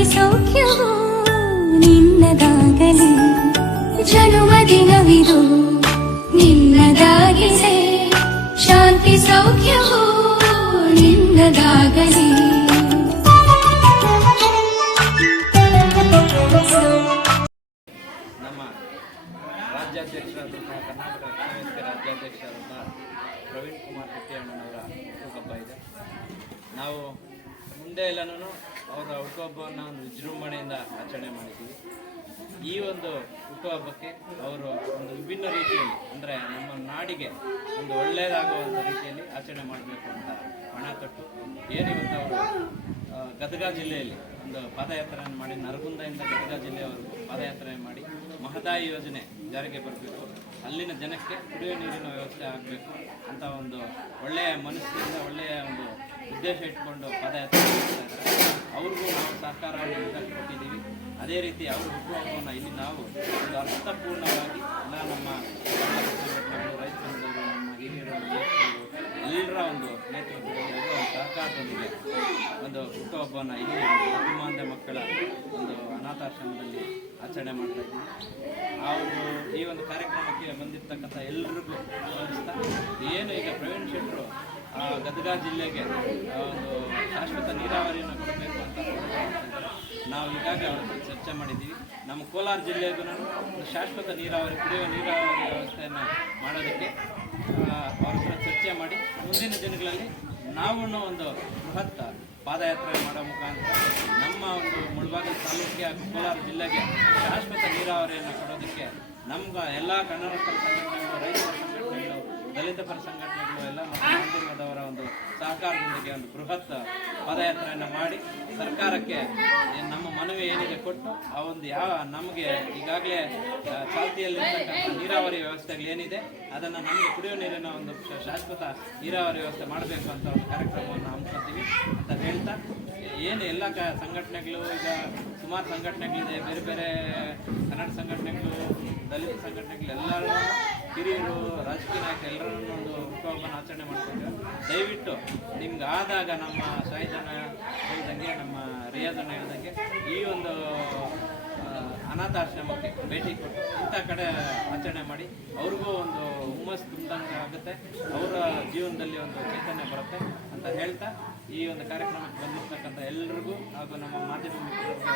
ಪ್ರತಿ ಸೌಖ್ಯವೂ ನಿನ್ನದಾಗಲಿ. ಜನುಮ ದಿನವಿದು ನಿನ್ನದಾಗಿದೆ. ಶಾಂತಿ ಸೌಖ್ಯವೂ ನಿನ್ನದಾಗಲಿ. ನಮ್ಮ ರಾಜ್ಯಾಧ್ಯಕ್ಷರಾದಂತಹ ಕರ್ನಾಟಕ ಕಾಂಗ್ರೆಸ್ಗೆ ರಾಜ್ಯಾಧ್ಯಕ್ಷರಾದಂತಹ ಪ್ರವೀಣ್ ಕುಮಾರ್ ಶೆಟ್ಟಿಯಣ್ಣನವರ ಹುಟ್ಟುಹಬ್ಬ ನಾವು ಮುಂದೆ ಎಲ್ಲನೂ ಅವರ ಹುಟ್ಟುಹಬ್ಬವನ್ನು ವಿಜೃಂಭಣೆಯಿಂದ ಆಚರಣೆ ಮಾಡಿದ್ದೀವಿ. ಈ ಒಂದು ಹುಟ್ಟುಹಬ್ಬಕ್ಕೆ ಅವರು ಒಂದು ವಿಭಿನ್ನ ರೀತಿಯಲ್ಲಿ, ಅಂದರೆ ನಮ್ಮ ನಾಡಿಗೆ ಒಂದು ಒಳ್ಳೆಯದಾಗುವಂಥ ರೀತಿಯಲ್ಲಿ ಆಚರಣೆ ಮಾಡಬೇಕು ಅಂತ ಹಣ ತೊಟ್ಟು ಏನಿವತ್ತು ಅವರು ಗದಗ ಜಿಲ್ಲೆಯಲ್ಲಿ ಒಂದು ಪಾದಯಾತ್ರೆಯನ್ನು ಮಾಡಿ, ನರಗುಂದದಿಂದ ಗದಗ ಜಿಲ್ಲೆಯವರೆಗೂ ಪಾದಯಾತ್ರೆ ಮಾಡಿ ಮಹದಾಯಿ ಯೋಜನೆ ಜಾರಿಗೆ ಬರಬೇಕು. ಅಲ್ಲಿನ ಜನಕ್ಕೆ ಕುಡಿಯುವ ನೀರಿನ ವ್ಯವಸ್ಥೆ ಆಗಬೇಕು ಅಂತ ಒಂದು ಒಳ್ಳೆಯ ಮನಸ್ಸಿನಿಂದ ಒಳ್ಳೆಯ ಒಂದು ಉದ್ದೇಶ ಇಟ್ಕೊಂಡು ಪಾದಯಾತ್ರೆ ಮಾಡ್ತಾ ಇದ್ದಾರೆ. ಅವ್ರಿಗೂ ನಾವು ಸಹಕಾರವನ್ನು ಕೊಟ್ಟಿದ್ದೀವಿ. ಅದೇ ರೀತಿ ಅವರು ಹುಟ್ಟುಹಬ್ಬವನ್ನು ಇಲ್ಲಿ ನಾವು ಒಂದು ಅರ್ಥಪೂರ್ಣವಾಗಿ ಎಲ್ಲ ನಮ್ಮ ರೈತ ಸಂಘದವರು ನಮ್ಮ ಹಿರಿಯರು ಎಲ್ಲರ ಒಂದು ನೇತೃತ್ವದಲ್ಲಿ ಎಲ್ಲರ ಒಂದು ಸಹಕಾರದೊಂದಿಗೆ ಒಂದು ಹುಟ್ಟುಹಬ್ಬವನ್ನು ಇಲ್ಲಿ ಅಭಿಮಾನದ ಮಕ್ಕಳ ಒಂದು ಅನಾಥಾಶ್ರಮದಲ್ಲಿ ಆಚರಣೆ ಮಾಡ್ತಾ ಇದ್ದೀವಿ. ಆ ಒಂದು ಈ ಒಂದು ಕಾರ್ಯಕ್ರಮಕ್ಕೆ ಬಂದಿರತಕ್ಕಂಥ ಎಲ್ಲರಿಗೂ ಏನು ಈಗ ಪ್ರವೀಣ್ ಶೆಟ್ಟರು ಗದಗ ಜಿಲ್ಲೆಗೆ ಒಂದು ಶಾಶ್ವತ ನೀರಾವರಿಯನ್ನು ಕೊಡಬೇಕು ಅಂತ ನಾವು ಈಗಾಗಲೇ ಚರ್ಚೆ ಮಾಡಿದ್ದೀವಿ. ನಮ್ಮ ಕೋಲಾರ ಜಿಲ್ಲೆಗೂ ಶಾಶ್ವತ ನೀರಾವರಿ, ಕುಡಿಯುವ ನೀರಾವರಿ ವ್ಯವಸ್ಥೆಯನ್ನು ಮಾಡೋದಕ್ಕೆ ಅವರ ಚರ್ಚೆ ಮಾಡಿ ಮುಂದಿನ ದಿನಗಳಲ್ಲಿ ನಾವು ಒಂದು ಬೃಹತ್ ಪಾದಯಾತ್ರೆ ಮಾಡೋ ಮುಖಾಂತರ ನಮ್ಮ ಒಂದು ಮುಳಬಾಗಿಲು ತಾಲೂಕಿಗೆ ಕೋಲಾರ ಜಿಲ್ಲೆಗೆ ಶಾಶ್ವತ ನೀರಾವರಿಯನ್ನು ಕೊಡೋದಕ್ಕೆ ನಮ್ಗೆ ಎಲ್ಲ ಕನ್ನಡ ರೈತರು ದಲಿತ ಪರ ಸಂಘಟನೆಗಳು ಎಲ್ಲ ಮಾಧ್ಯಮದವರ ಒಂದು ಸಹಕಾರದೊಂದಿಗೆ ಒಂದು ಬೃಹತ್ ಪದಯಾತ್ರೆಯನ್ನು ಮಾಡಿ ಸರ್ಕಾರಕ್ಕೆ ನಮ್ಮ ಮನವಿ ಏನಿದೆ ಕೊಟ್ಟು ಆ ಒಂದು ಯಾವ ನಮಗೆ ಈಗಾಗಲೇ ಚಾಲ್ತಿಯಲ್ಲಿರ್ತಕ್ಕಂಥ ನೀರಾವರಿ ವ್ಯವಸ್ಥೆಗಳು ಏನಿದೆ, ಅದನ್ನು ನಮಗೆ ಕುಡಿಯುವ ನೀರಿನ ಒಂದು ಶಾಶ್ವತ ನೀರಾವರಿ ವ್ಯವಸ್ಥೆ ಮಾಡಬೇಕು ಅಂತ ಒಂದು ಕಾರ್ಯಕ್ರಮವನ್ನು ಹಮ್ಮಿಕೊಳ್ತೀವಿ ಅಂತ ಹೇಳ್ತಾ, ಏನು ಎಲ್ಲ ಕ, ಸಂಘಟನೆಗಳು ಈಗ ಸುಮಾರು ಸಂಘಟನೆಗಳಿದೆ, ಬೇರೆ ಬೇರೆ ಕನ್ನಡ ಸಂಘಟನೆಗಳು, ದಲಿತ ಸಂಘಟನೆಗಳು ಎಲ್ಲರೂ ಹಿರಿಯರು, ರಾಜಕೀಯ ನಾಯಕರು ಎಲ್ಲರನ್ನೂ ಒಂದು ಹುಟ್ಟುಹಬ್ಬನ ಆಚರಣೆ ಮಾಡ್ತಿದ್ದೇವೆ ದಯವಿಟ್ಟು ನಿಮ್ಗೆ ಆದಾಗ ನಮ್ಮ ಸಾಯಿಧನ ಹೇಳ್ದಂಗೆ, ನಮ್ಮ ರಿಯಾಜನ ಹೇಳ್ದಂಗೆ ಈ ಒಂದು ಅನಾಥಾಶ್ರಮಕ್ಕೆ ಭೇಟಿ ಕೊಟ್ಟು ಇಂಥ ಕಡೆ ಆಚರಣೆ ಮಾಡಿ. ಅವ್ರಿಗೂ ಒಂದು ಹುಮ್ಮಸ್ ತುಂಬಿದಂಗೆ ಆಗುತ್ತೆ. ಅವರ ಜೀವನದಲ್ಲಿ ಒಂದು ಚೈತನ್ಯ ಬರುತ್ತೆ ಅಂತ ಹೇಳ್ತಾ ಈ ಒಂದು ಕಾರ್ಯಕ್ರಮಕ್ಕೆ ಬಂದಿರ್ತಕ್ಕಂಥ ಎಲ್ರಿಗೂ ಹಾಗೂ ನಮ್ಮ ಮಾಧ್ಯಮ ಮಿತ್ರರಿಗೂ